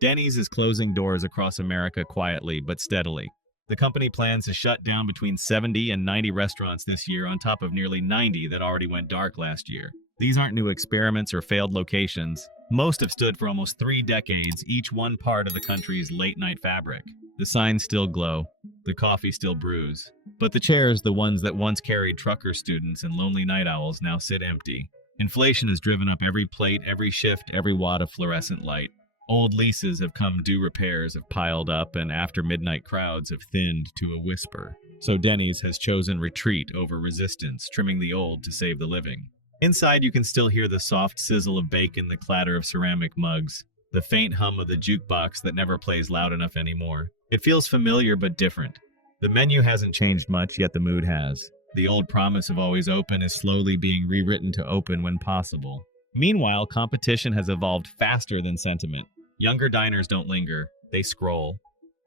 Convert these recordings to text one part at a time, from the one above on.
Denny's is closing doors across America quietly but steadily. The company plans to shut down between 70 and 90 restaurants this year on top of nearly 90 that already went dark last year. These aren't new experiments or failed locations. Most have stood for almost 3 decades, each one part of the country's late-night fabric. The signs still glow, the coffee still brews, but the chairs, the ones that once carried trucker students and lonely night owls, now sit empty. Inflation has driven up every plate, every shift, every watt of fluorescent light. Old leases have come due, repairs have piled up, and after-midnight crowds have thinned to a whisper. So Denny's has chosen retreat over resistance, trimming the old to save the living. Inside, you can still hear the soft sizzle of bacon, the clatter of ceramic mugs, the faint hum of the jukebox that never plays loud enough anymore. It feels familiar but different. The menu hasn't changed much, yet the mood has. The old promise of always open is slowly being rewritten to open when possible. Meanwhile, competition has evolved faster than sentiment. Younger diners don't linger, they scroll.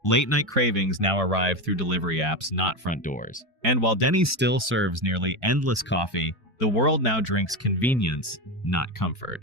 Late-night cravings now arrive through delivery apps, not front doors. And while Denny's still serves nearly endless coffee, the world now drinks convenience, not comfort.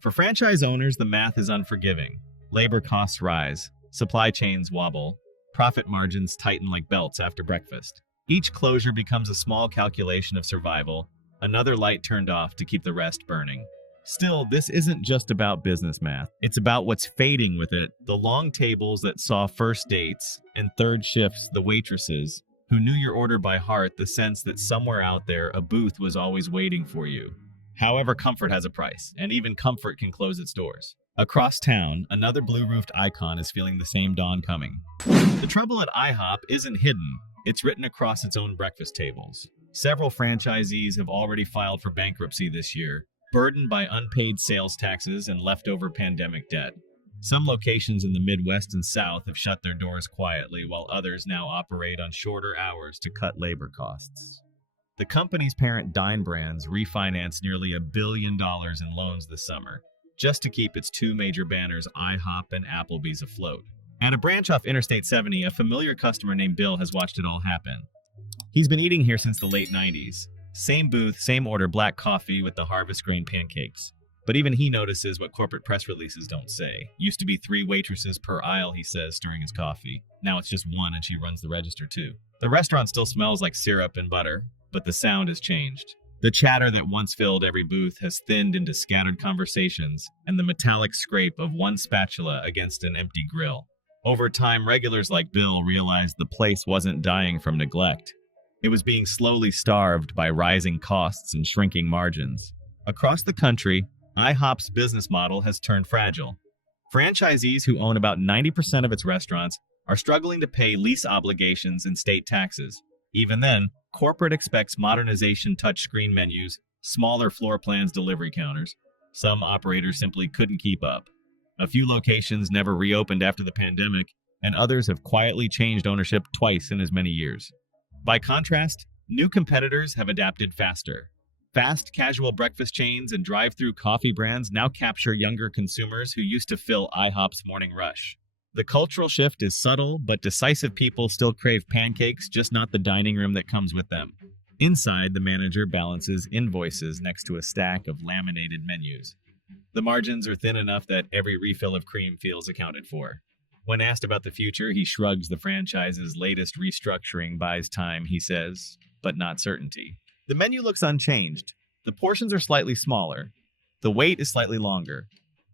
For franchise owners, the math is unforgiving. Labor costs rise, supply chains wobble, profit margins tighten like belts after breakfast. Each closure becomes a small calculation of survival, another light turned off to keep the rest burning. Still, this isn't just about business math. It's about what's fading with it. The long tables that saw first dates and third shifts, the waitresses who knew your order by heart, the sense that somewhere out there a booth was always waiting for you. However, comfort has a price, and even comfort can close its doors. Across town, another blue-roofed icon is feeling the same dawn coming. The trouble at IHOP isn't hidden. It's written across its own breakfast tables. Several franchisees have already filed for bankruptcy this year, burdened by unpaid sales taxes and leftover pandemic debt. Some locations in the Midwest and South have shut their doors quietly, while others now operate on shorter hours to cut labor costs. The company's parent Dine Brands refinanced nearly $1 billion in loans this summer, just to keep its 2 major banners IHOP and Applebee's afloat. At a branch off Interstate 70, a familiar customer named Bill has watched it all happen. He's been eating here since the late 90s. Same booth, same order, black coffee with the harvest grain pancakes. But even he notices what corporate press releases don't say. Used to be 3 waitresses per aisle, he says, stirring his coffee. Now it's just 1, and she runs the register too. The restaurant still smells like syrup and butter, but the sound has changed. The chatter that once filled every booth has thinned into scattered conversations and the metallic scrape of one spatula against an empty grill. Over time, regulars like Bill realized the place wasn't dying from neglect. It was being slowly starved by rising costs and shrinking margins. Across the country, IHOP's business model has turned fragile. Franchisees who own about 90% of its restaurants are struggling to pay lease obligations and state taxes. Even then, corporate expects modernization touchscreen menus, smaller floor plans, delivery counters. Some operators simply couldn't keep up. A few locations never reopened after the pandemic, and others have quietly changed ownership twice in as many years. By contrast, new competitors have adapted faster. Fast casual breakfast chains and drive-through coffee brands now capture younger consumers who used to fill IHOP's morning rush. The cultural shift is subtle, but decisive people still crave pancakes, just not the dining room that comes with them. Inside, the manager balances invoices next to a stack of laminated menus. The margins are thin enough that every refill of cream feels accounted for. When asked about the future, he shrugs. The franchise's latest restructuring buys time, he says, but not certainty. The menu looks unchanged. The portions are slightly smaller. The wait is slightly longer.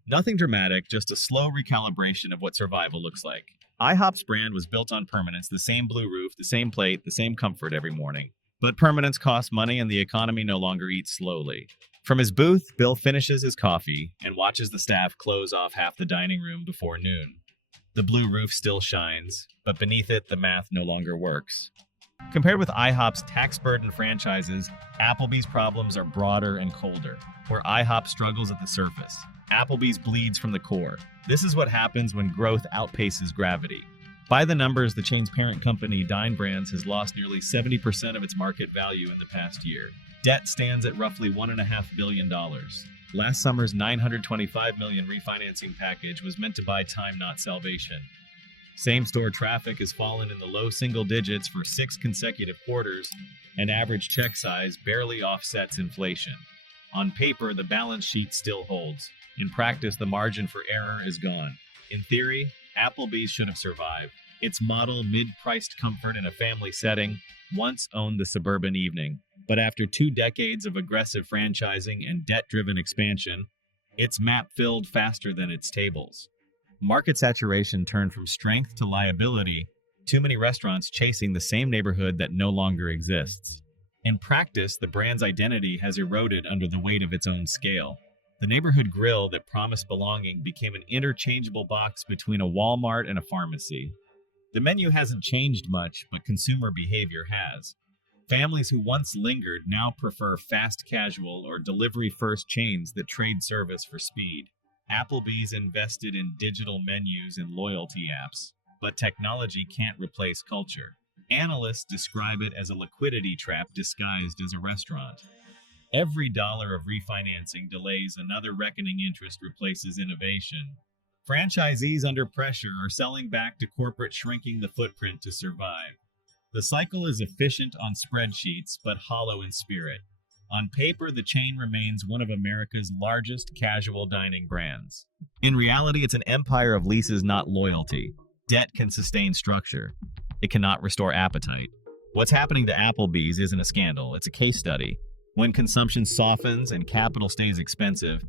Nothing dramatic, just a slow recalibration of what survival looks like. IHOP's brand was built on permanence, the same blue roof, the same plate, the same comfort every morning. But permanence costs money, and the economy no longer eats slowly. From his booth, Bill finishes his coffee and watches the staff close off half the dining room before noon. The blue roof still shines, but beneath it, the math no longer works. Compared with IHOP's tax-burdened franchises, Applebee's problems are broader and colder. Where IHOP struggles at the surface, Applebee's bleeds from the core. This is what happens when growth outpaces gravity. By the numbers, the chain's parent company, Dine Brands, has lost nearly 70% of its market value in the past year. Debt stands at roughly $1.5 billion. Last summer's $925 million refinancing package was meant to buy time, not salvation. Same-store traffic has fallen in the low single digits for 6 consecutive quarters, and average check size barely offsets inflation. On paper, the balance sheet still holds. In practice, the margin for error is gone. In theory, Applebee's should have survived. Its model, mid-priced comfort in a family setting, once owned the suburban evening. But after 2 decades of aggressive franchising and debt-driven expansion, its map filled faster than its tables. Market saturation turned from strength to liability, too many restaurants chasing the same neighborhood that no longer exists. In practice, the brand's identity has eroded under the weight of its own scale. The neighborhood grill that promised belonging became an interchangeable box between a Walmart and a pharmacy. The menu hasn't changed much, but consumer behavior has. Families who once lingered now prefer fast casual or delivery-first chains that trade service for speed. Applebee's invested in digital menus and loyalty apps, but technology can't replace culture. Analysts describe it as a liquidity trap disguised as a restaurant. Every dollar of refinancing delays another reckoning interest replaces innovation. Franchisees under pressure are selling back to corporate, shrinking the footprint to survive. The cycle is efficient on spreadsheets, but hollow in spirit. On paper, the chain remains one of America's largest casual dining brands. In reality, it's an empire of leases, not loyalty. Debt can sustain structure. It cannot restore appetite. What's happening to Applebee's isn't a scandal, it's a case study. When consumption softens and capital stays expensive,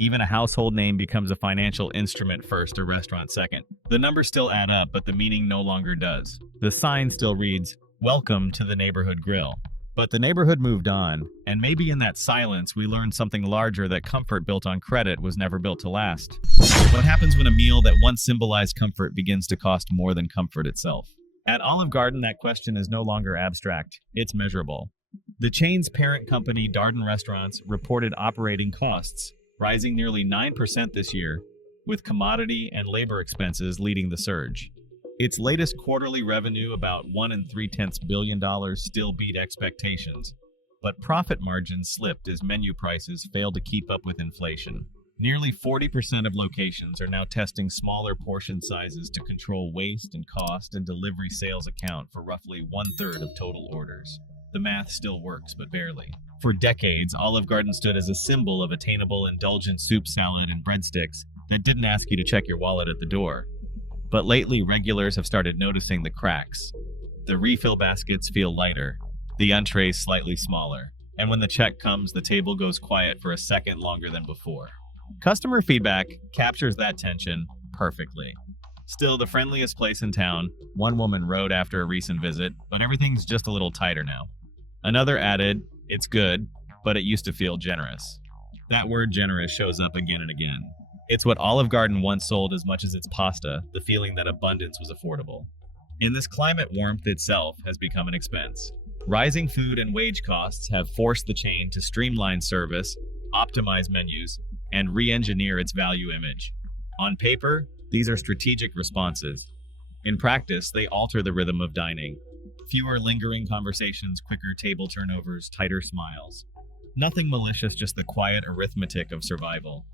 even a household name becomes a financial instrument first, a restaurant second. The numbers still add up, but the meaning no longer does. The sign still reads, "Welcome to the neighborhood grill." But the neighborhood moved on, and maybe in that silence we learned something larger, that comfort built on credit was never built to last. What happens when a meal that once symbolized comfort begins to cost more than comfort itself? At Olive Garden, that question is no longer abstract, it's measurable. The chain's parent company, Darden Restaurants, reported operating costs rising nearly 9% this year, with commodity and labor expenses leading the surge. Its latest quarterly revenue, about $1.3 billion, still beat expectations, but profit margins slipped as menu prices failed to keep up with inflation. Nearly 40% of locations are now testing smaller portion sizes to control waste and cost, and delivery sales account for roughly 1/3 of total orders. The math still works, but barely. For decades, Olive Garden stood as a symbol of attainable, indulgent soup, salad, and breadsticks that didn't ask you to check your wallet at the door. But lately, regulars have started noticing the cracks. The refill baskets feel lighter, the entrees slightly smaller, and when the check comes, the table goes quiet for a second longer than before. Customer feedback captures that tension perfectly. Still the friendliest place in town, one woman wrote after a recent visit, but everything's just a little tighter now. Another added, "It's good, but it used to feel generous." That word generous shows up again and again. It's what Olive Garden once sold as much as its pasta, the feeling that abundance was affordable. In this climate, warmth itself has become an expense. Rising food and wage costs have forced the chain to streamline service, optimize menus, and re-engineer its value image. On paper, these are strategic responses. In practice, they alter the rhythm of dining. Fewer lingering conversations, quicker table turnovers, tighter smiles. Nothing malicious, just the quiet arithmetic of survival.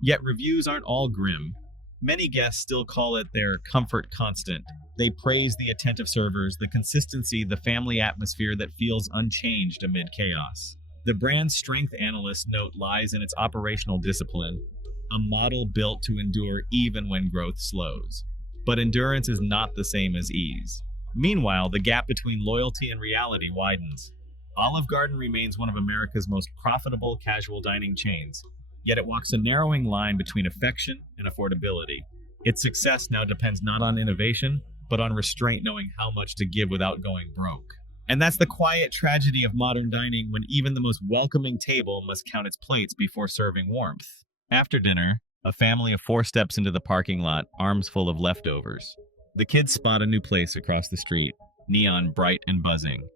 Yet reviews aren't all grim. Many guests still call it their comfort constant. They praise the attentive servers, the consistency, the family atmosphere that feels unchanged amid chaos. The brand's strength, analysts note, lies in its operational discipline, a model built to endure even when growth slows. But endurance is not the same as ease. Meanwhile, the gap between loyalty and reality widens. Olive Garden remains one of America's most profitable casual dining chains, yet it walks a narrowing line between affection and affordability. Its success now depends not on innovation, but on restraint, knowing how much to give without going broke. And that's the quiet tragedy of modern dining, when even the most welcoming table must count its plates before serving warmth. After dinner, a family of 4 steps into the parking lot, arms full of leftovers. The kids spot a new place across the street, neon bright and buzzing.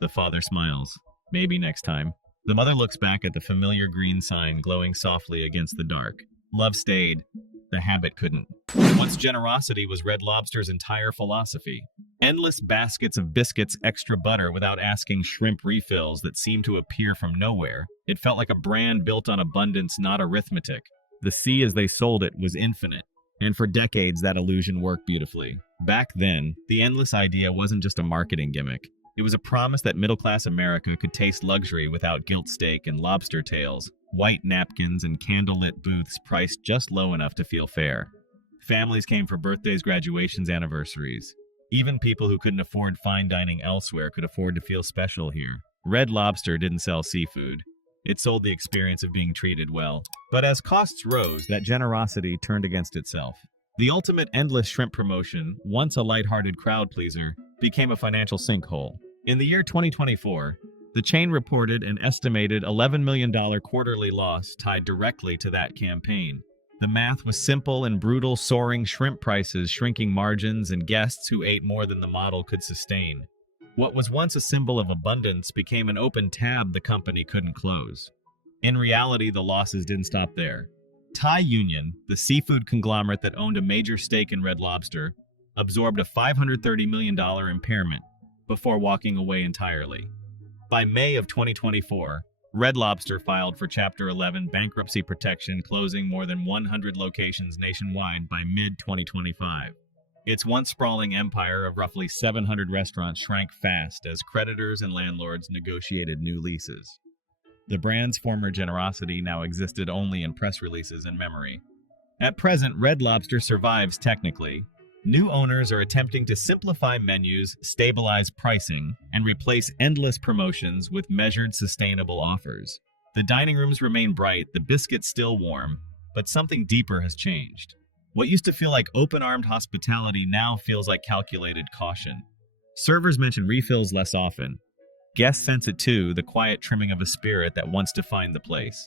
The father smiles. Maybe next time. The mother looks back at the familiar green sign glowing softly against the dark. Love stayed. The habit couldn't. Once generosity was Red Lobster's entire philosophy. Endless baskets of biscuits, extra butter without asking, shrimp refills that seemed to appear from nowhere. It felt like a brand built on abundance, not arithmetic. The sea as they sold it was infinite. And for decades, that illusion worked beautifully. Back then, the endless idea wasn't just a marketing gimmick. It was a promise that middle-class America could taste luxury without gilt steak and lobster tails, white napkins and candlelit booths priced just low enough to feel fair. Families came for birthdays, graduations, anniversaries. Even people who couldn't afford fine dining elsewhere could afford to feel special here. Red Lobster didn't sell seafood. It sold the experience of being treated well. But as costs rose, that generosity turned against itself. The ultimate endless shrimp promotion, once a lighthearted crowd pleaser, became a financial sinkhole. In the year 2024, the chain reported an estimated $11 million quarterly loss tied directly to that campaign. The math was simple and brutal: soaring shrimp prices, shrinking margins, and guests who ate more than the model could sustain. What was once a symbol of abundance became an open tab the company couldn't close. In reality, the losses didn't stop there. Thai Union, the seafood conglomerate that owned a major stake in Red Lobster, absorbed a $530 million impairment before walking away entirely. By May of 2024, Red Lobster filed for Chapter 11 bankruptcy protection, closing more than 100 locations nationwide by mid-2025. Its once sprawling empire of roughly 700 restaurants shrank fast as creditors and landlords negotiated new leases. The brand's former generosity now existed only in press releases and memory. At present, Red Lobster survives technically. New owners are attempting to simplify menus, stabilize pricing, and replace endless promotions with measured, sustainable offers. The dining rooms remain bright, the biscuits still warm, but something deeper has changed. What used to feel like open-armed hospitality now feels like calculated caution. Servers mention refills less often. Guests sense it too, the quiet trimming of a spirit that once defined the place.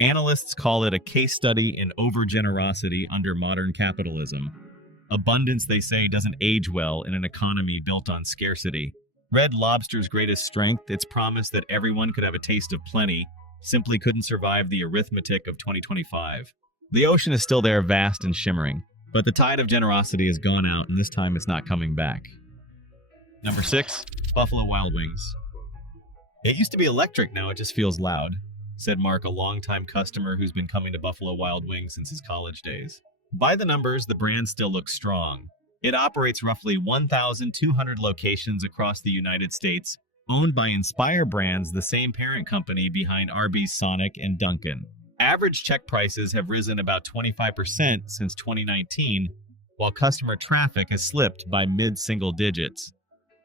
Analysts call it a case study in over-generosity under modern capitalism. Abundance, they say, doesn't age well in an economy built on scarcity. Red Lobster's greatest strength, its promise that everyone could have a taste of plenty, simply couldn't survive the arithmetic of 2025. The ocean is still there, vast and shimmering, but the tide of generosity has gone out, and this time it's not coming back. Number 6, Buffalo Wild Wings. "It used to be electric, now it just feels loud," said Mark, a longtime customer who's been coming to Buffalo Wild Wings since his college days. By the numbers, the brand still looks strong. It operates roughly 1,200 locations across the United States, owned by Inspire Brands, the same parent company behind Arby's, Sonic, and Dunkin'. Average check prices have risen about 25% since 2019, while customer traffic has slipped by mid-single digits.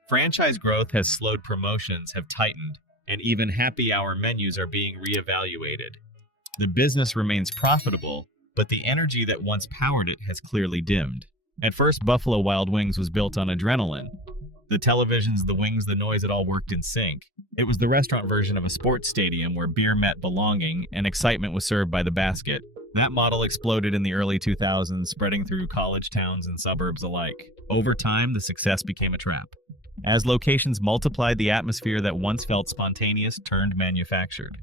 Franchise growth has slowed, promotions have tightened, and even happy hour menus are being reevaluated. The business remains profitable, but the energy that once powered it has clearly dimmed. At first, Buffalo Wild Wings was built on adrenaline. The televisions, the wings, the noise, it all worked in sync. It was the restaurant version of a sports stadium where beer met belonging and excitement was served by the basket. That model exploded in the early 2000s, spreading through college towns and suburbs alike. Over time, the success became a trap. As locations multiplied, the atmosphere that once felt spontaneous turned manufactured.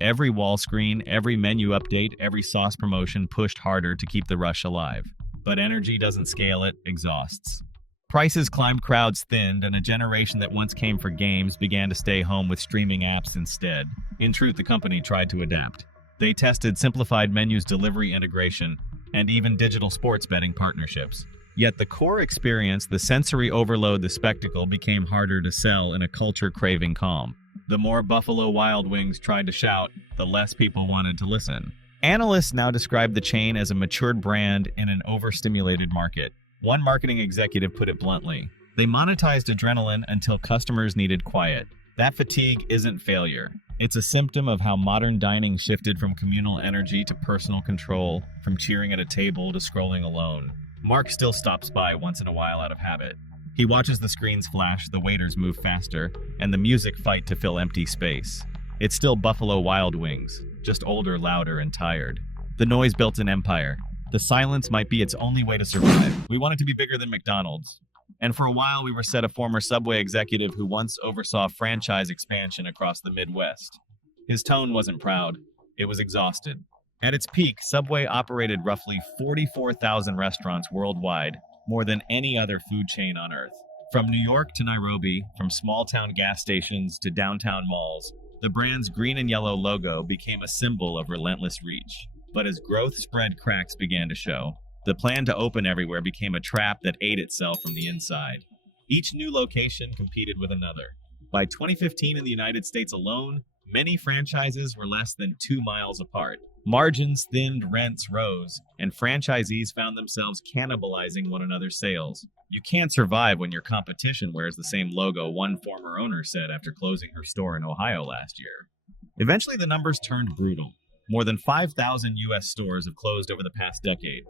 Every wall screen, every menu update, every sauce promotion pushed harder to keep the rush alive. But energy doesn't scale, it exhausts. Prices climbed, crowds thinned, and a generation that once came for games began to stay home with streaming apps instead. In truth, the company tried to adapt. They tested simplified menus, delivery integration, and even digital sports betting partnerships. Yet the core experience, the sensory overload, the spectacle, became harder to sell in a culture craving calm. The more Buffalo Wild Wings tried to shout, the less people wanted to listen. Analysts now describe the chain as a matured brand in an overstimulated market. One marketing executive put it bluntly: "They monetized adrenaline until customers needed quiet. That fatigue isn't failure. It's a symptom of how modern dining shifted from communal energy to personal control, from cheering at a table to scrolling alone." Mark still stops by once in a while out of habit. He watches the screens flash, the waiters move faster, and the music fight to fill empty space. It's still Buffalo Wild Wings, just older, louder, and tired. The noise built an empire. The silence might be its only way to survive. We want it to be bigger than McDonald's. And for a while, we were said a former Subway executive who once oversaw franchise expansion across the Midwest. His tone wasn't proud. It was exhausted. At its peak, Subway operated roughly 44,000 restaurants worldwide, more than any other food chain on earth. From New York to Nairobi, from small-town gas stations to downtown malls, the brand's green and yellow logo became a symbol of relentless reach. But as growth spread, cracks began to show. The plan to open everywhere became a trap that ate itself from the inside. Each new location competed with another. By 2015 in the United States alone, many franchises were less than 2 miles apart. Margins thinned, rents rose, and franchisees found themselves cannibalizing one another's sales. You can't survive when your competition wears the same logo, one former owner said after closing her store in Ohio last year. Eventually, the numbers turned brutal. More than 5,000 U.S. stores have closed over the past decade.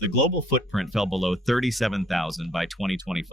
The global footprint fell below 37,000 by 2025.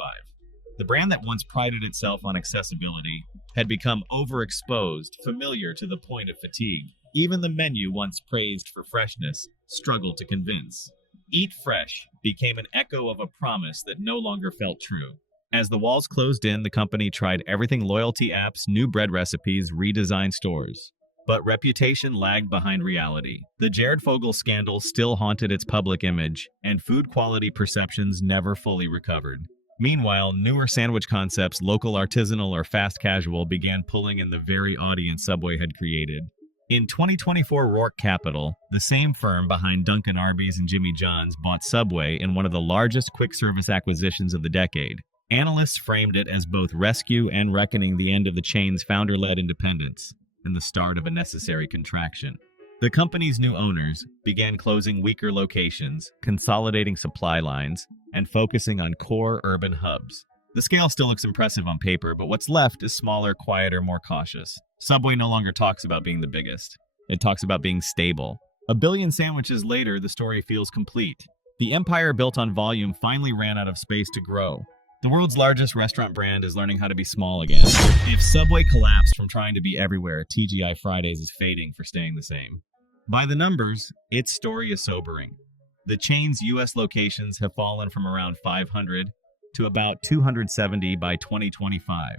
The brand that once prided itself on accessibility had become overexposed, familiar to the point of fatigue. Even the menu, once praised for freshness, struggled to convince. Eat Fresh became an echo of a promise that no longer felt true. As the walls closed in, the company tried everything: loyalty apps, new bread recipes, redesigned stores. But reputation lagged behind reality. The Jared Fogle scandal still haunted its public image, and food quality perceptions never fully recovered. Meanwhile, newer sandwich concepts, local, artisanal, or fast casual, began pulling in the very audience Subway had created. In 2024 Rourke Capital, the same firm behind Dunkin', Arby's, and Jimmy John's bought Subway in one of the largest quick-service acquisitions of the decade. Analysts framed it as both rescue and reckoning, the end of the chain's founder-led independence and the start of a necessary contraction. The company's new owners began closing weaker locations, consolidating supply lines, and focusing on core urban hubs. The scale still looks impressive on paper, but what's left is smaller, quieter, more cautious. Subway no longer talks about being the biggest. It talks about being stable. A billion sandwiches later, the story feels complete. The empire built on volume finally ran out of space to grow. The world's largest restaurant brand is learning how to be small again. If Subway collapsed from trying to be everywhere, TGI Fridays is fading for staying the same. By the numbers, its story is sobering. The chain's U.S. locations have fallen from around 500 to about 270 by 2025.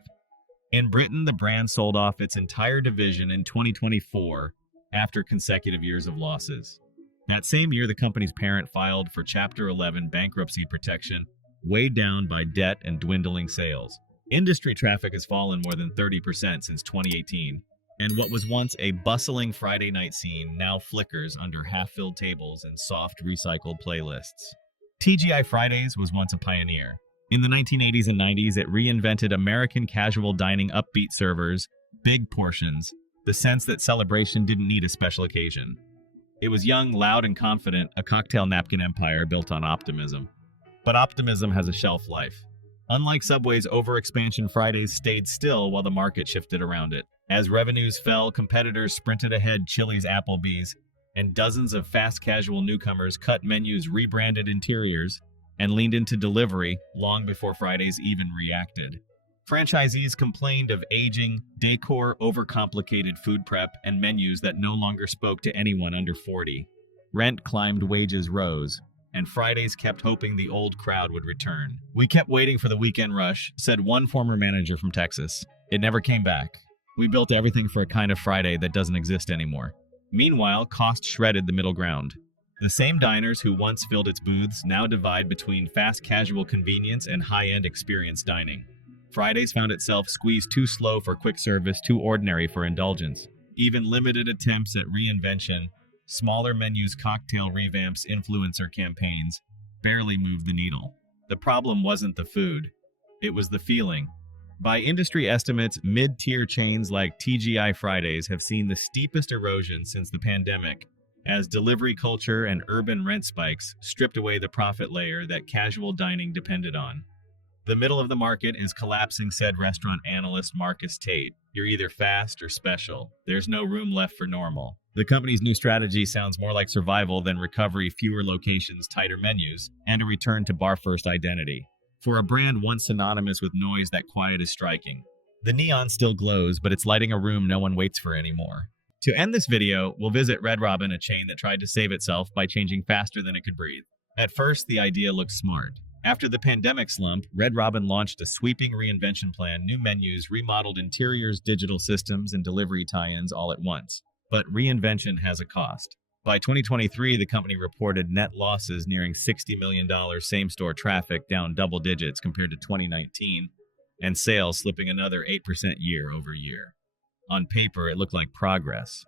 In Britain, the brand sold off its entire division in 2024 after consecutive years of losses. That same year, the company's parent filed for Chapter 11 bankruptcy protection, weighed down by debt and dwindling sales. Industry traffic has fallen more than 30% since 2018, and what was once a bustling Friday night scene now flickers under half-filled tables and soft, recycled playlists. TGI Fridays was once a pioneer. In the 1980s and 90s, it reinvented American casual dining: upbeat servers, big portions, the sense that celebration didn't need a special occasion. It was young, loud, and confident, a cocktail napkin empire built on optimism. But optimism has a shelf life. Unlike Subway's overexpansion, Fridays stayed still while the market shifted around it. As revenues fell, competitors sprinted ahead: Chili's, Applebee's, and dozens of fast casual newcomers cut menus, rebranded interiors, and leaned into delivery long before Fridays even reacted. Franchisees complained of aging decor, overcomplicated food prep, and menus that no longer spoke to anyone under 40. Rent climbed, wages rose, and Fridays kept hoping the old crowd would return. "We kept waiting for the weekend rush," said one former manager from Texas. "It never came back. We built everything for a kind of Friday that doesn't exist anymore." Meanwhile, cost shredded the middle ground. The same diners who once filled its booths now divide between fast casual convenience and high-end experience dining. Fridays found itself squeezed too slow for quick service, too ordinary for indulgence. Even limited attempts at reinvention, smaller menus, cocktail revamps, influencer campaigns, barely moved the needle. The problem wasn't the food. It was the feeling. By industry estimates, mid-tier chains like TGI Fridays have seen the steepest erosion since the pandemic, as delivery culture and urban rent spikes stripped away the profit layer that casual dining depended on. "The middle of the market is collapsing," said restaurant analyst Marcus Tate. "You're either fast or special. There's no room left for normal." The company's new strategy sounds more like survival than recovery: fewer locations, tighter menus, and a return to bar-first identity. For a brand once synonymous with noise, that quiet is striking. The neon still glows, but it's lighting a room no one waits for anymore. To end this video, we'll visit Red Robin, a chain that tried to save itself by changing faster than it could breathe. At first, the idea looked smart. After the pandemic slump, Red Robin launched a sweeping reinvention plan: new menus, remodeled interiors, digital systems, and delivery tie-ins all at once. But reinvention has a cost. By 2023, the company reported net losses nearing $60 million, same-store traffic down double digits compared to 2019, and sales slipping another 8% year over year. On paper, it looked like progress.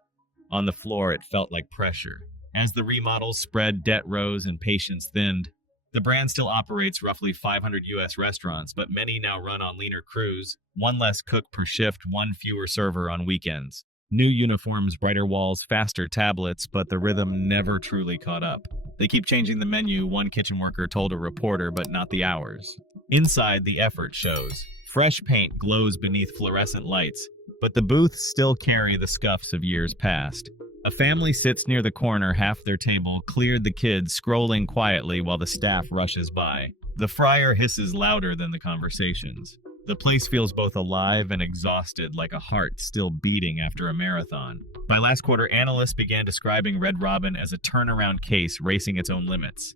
On the floor, it felt like pressure. As the remodels spread, debt rose, and patience thinned. The brand still operates roughly 500 U.S. restaurants, but many now run on leaner crews, one less cook per shift, one fewer server on weekends. New uniforms, brighter walls, faster tablets, but the rhythm never truly caught up. They keep changing the menu, one kitchen worker told a reporter, but not the hours. Inside, the effort shows. Fresh paint glows beneath fluorescent lights, but the booths still carry the scuffs of years past. A family sits near the corner, half their table, cleared the kids, scrolling quietly while the staff rushes by. The fryer hisses louder than the conversations. The place feels both alive and exhausted, like a heart still beating after a marathon. By last quarter, analysts began describing Red Robin as a turnaround case racing its own limits.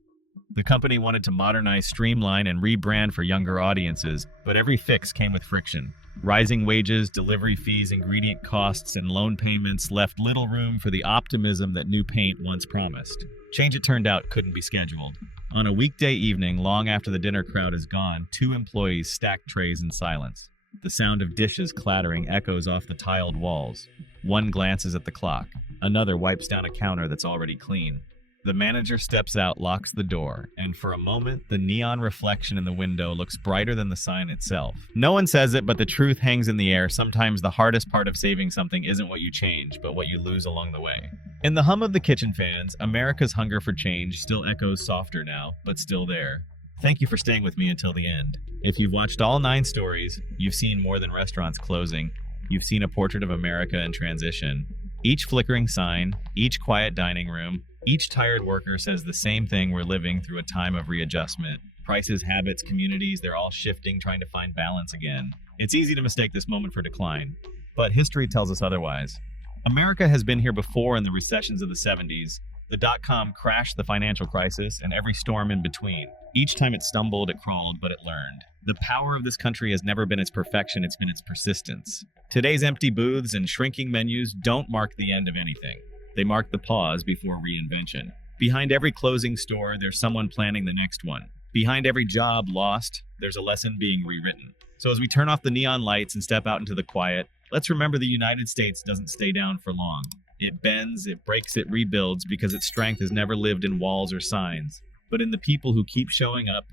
The company wanted to modernize, streamline, and rebrand for younger audiences, but every fix came with friction. Rising wages, delivery fees, ingredient costs, and loan payments left little room for the optimism that new paint once promised. Change, it turned out, couldn't be scheduled. On a weekday evening, long after the dinner crowd is gone, two employees stack trays in silence. The sound of dishes clattering echoes off the tiled walls. One glances at the clock. Another wipes down a counter that's already clean. The manager steps out, locks the door, and for a moment, the neon reflection in the window looks brighter than the sign itself. No one says it, but the truth hangs in the air. Sometimes the hardest part of saving something isn't what you change, but what you lose along the way. In the hum of the kitchen fans, America's hunger for change still echoes softer now, but still there. Thank you for staying with me until the end. If you've watched all 9 stories, you've seen more than restaurants closing. You've seen a portrait of America in transition. Each flickering sign, each quiet dining room, each tired worker says the same thing: we're living through a time of readjustment. Prices, habits, communities, they're all shifting, trying to find balance again. It's easy to mistake this moment for decline, but history tells us otherwise. America has been here before in the recessions of the 70s, the dot-com crash, the financial crisis, and every storm in between. Each time it stumbled, it crawled, but it learned. The power of this country has never been its perfection, it's been its persistence. Today's empty booths and shrinking menus don't mark the end of anything. They mark the pause before reinvention. Behind every closing store, there's someone planning the next one. Behind every job lost, there's a lesson being rewritten. So as we turn off the neon lights and step out into the quiet, let's remember the United States doesn't stay down for long. It bends, it breaks, it rebuilds, because its strength has never lived in walls or signs, but in the people who keep showing up,